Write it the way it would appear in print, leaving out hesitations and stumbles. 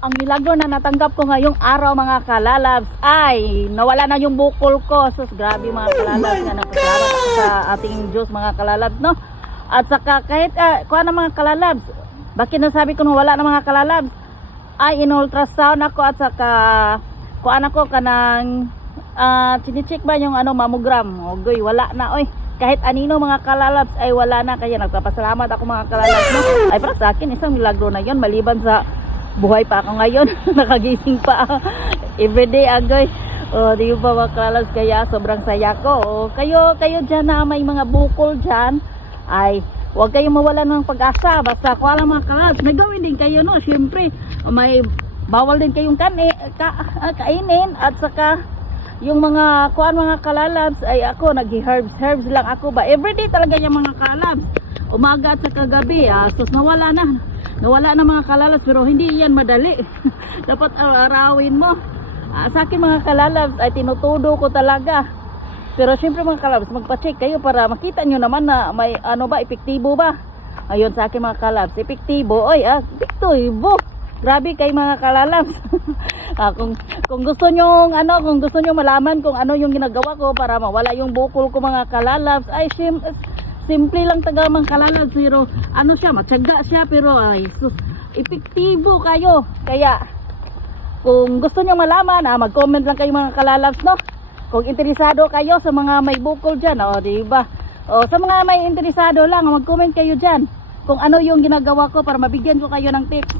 Ang milagro na natanggap ko ngayong araw mga kalalabs ay nawala na yung bukol ko. Sus, grabe mga kalalabs. Nagpasalamat ako sa ating Diyos mga kalalabs, no? At saka kahit kuha na mga kalalabs, bakit nasabi ko wala na mga kalalabs? Ay in-ultrasound ako at saka kuha na ko kanang chinicheck ba yung mammogram. Ogoy, wala na oy. Kahit anino mga kalalabs ay wala na. Kaya nagpapasalamat ako mga kalalabs, no? Ay para sa akin isang milagro na yon, maliban sa buhay pa ako ngayon. Nakagising pa everyday agoy. Di ba mga kalalabs, kaya sobrang saya ko. Kayo dyan na may mga bukol dyan, ay huwag kayong mawalan ng pag-asa. Basta kuha lang mga kalalabs, may gawin din kayo, no? Siyempre may bawal din kayong kainin. At saka yung mga kuan mga kalalabs ay ako nag-herbs lang ako ba everyday talaga yung mga kalalabs, umaga at saka gabi. Sus, nawala na mga kalalabs, pero hindi yan madali. Dapat arawin mo. Sa akin mga kalalabs ay tinutudo ko talaga. Pero syempre mga kalalabs, magpa-check kayo para makita nyo naman na may epektibo ba. Ayun, sa akin mga kalalabs, epektibo. Oy, epektibo. Grabe kay mga kalalabs. Kung gusto nyo malaman kung ano yung ginagawa ko para mawala yung bukol ko mga kalalabs, ay simple lang taga mga kalalabs, pero siya, matyaga siya, pero ay sus, epektibo kayo. Kaya kung gusto nyo malaman, mag-comment lang kayo mga kalalabs, no? Kung interesado kayo sa mga may bukol dyan, diba? Sa mga may interesado lang, mag-comment kayo dyan kung ano yung ginagawa ko para mabigyan ko kayo ng tips.